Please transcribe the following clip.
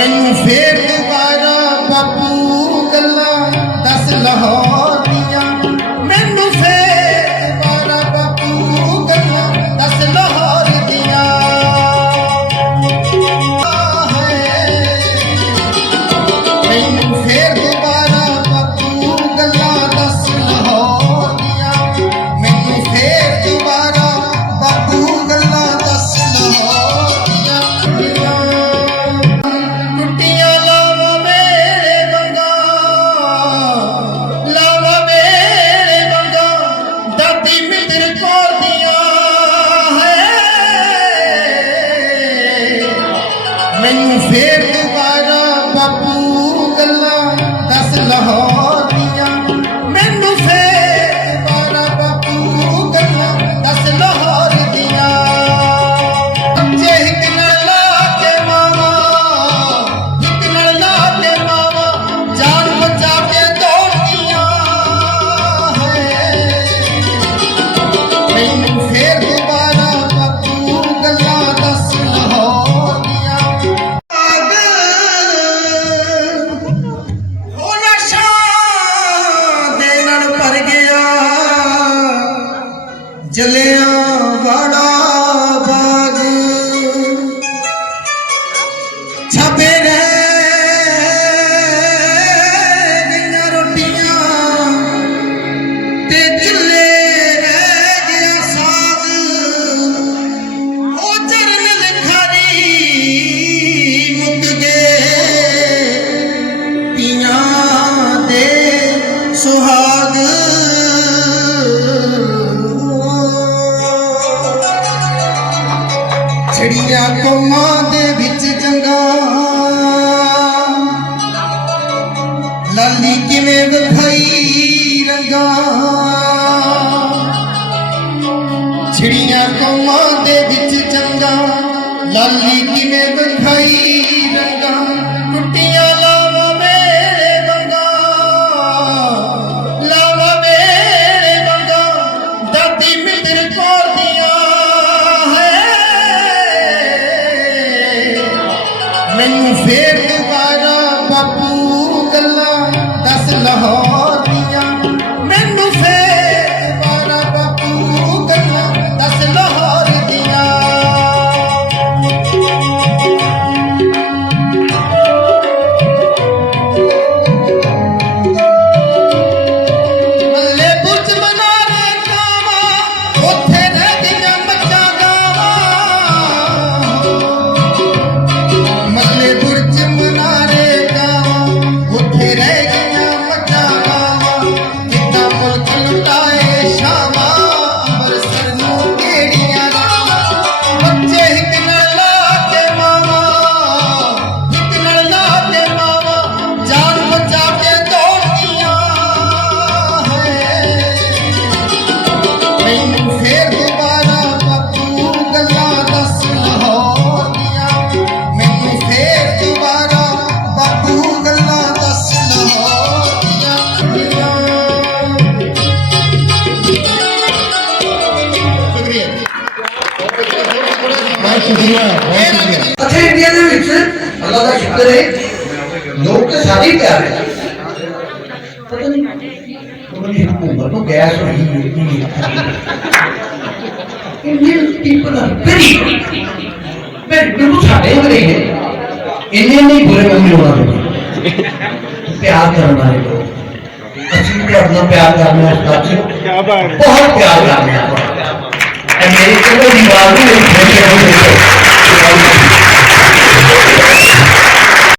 मैनू फिर दोबारा बापू गल्लां दस लाहौर दियां। मैनू फिर दोबारा बापू गल्लां दस लाहौर दियां। मैनू फिर दोबारा बापू गल्लां दस लाहौर दियां। मैनू फिर दोबारा बापू गल्लां दस लाहौर दियां। टुटियां लावा मेरे वंगा, लावा मेरे वंगा, दादी मित्र कौर दियां है। मैनू फिर दोबारा बापू गल्लां दस लाहौर दियां। मैनू फिर दोबारा बापू गल्लां दस लाहौर दियां। बच्चे हिक नाल ला के मावा, हिक नाल ला के मावा, जान बचा के दौड़दियां है। मैनू फिर दोबारा बापू गल्लां दस लाहौर दियां। हो नशा दे नाल भर गया जलियां वाला बाग। छपे रह गईयां रोटियां ते चुल्हे रह गया साग। ओ चरण लिखारी मुक गए पियां दे सुहाग। छड़िया कौमां दे विच जंगां, लाली किवें विखाई रंगां। छड़िया कौमां दे विच जंगां, लाली किवें विखाई रंगां। टुटियां लावा मेरे वंगा, लावा मेरे वंगा, दादी मित्र कौर दियां है। मैनू फिर दोबारा बापू गल्लां दस लाहौर दियां। मैनू फिर दोबारा बापू गल्लां दस लाहौर दियां। मल्ले बुर्ज मनारे गावां, उत्थे रह गईयां मੱਝਾਂ गावां। मल्ले बुर्ज मनारे गावां, उत्थे रह गईयां मੱਝਾਂ गावां। कितना मुल्क लुटाए शामां, अमृतसर नूं केड़ियां रावां। बच्चे हिक नाल ला के मावां, हिक नाल ला के मावां, जान बचा के दौड़दियां है। मैनू फिर दोबारा बापू गल्लां दस लाहौर दियां। मैनू फिर दोबारा बापू गल्लां दस लाहौर दियां। शुक्रिया बहुत शुक्रिया बहुत शुक्रिया। ਅੱਛਾ ਇੰਡੀਆ ਦੇ ਵਿੱਚ ਅੱਲਾ ਦਾ ਸ਼ੁਕਰ ਹੈ ਲੋਕ ਤੇ ਸਾਰੇ ਹੀ ਪਿਆਰ ਹੈ। ਪਤਾ ਨਹੀਂ ਉਹਦੀ ਹਕੂਮਤ ਨੂੰ ਗੈਸ ਹੋਈ ਇੰਡੀਅਨ ਪੀਪਲ ਆਰ ਵੈਰੀ ਬਿਲਕੁਲ ਸਾਡੇ ਵਰਗੇ ਨੇ। ਇੰਨੇ ਨਹੀਂ ਬੁਰੇ ਬੰਦੇ ਹੋਣਾ ਚਾਹੀਦੇ, ਪਿਆਰ ਕਰਨ ਵਾਲੇ ਲੋਕ। ਅਸੀਂ ਤੇ ਆਪਣਾ ਪਿਆਰ ਕਰਨੇ ਆ ਸੱਚ ਬਹੁਤ ਪਿਆਰ ਕਰਨੇ ਆ। ਅਮਰੀਕਾ ਦੇ ਦੀਵਾਰ ਨੂੰ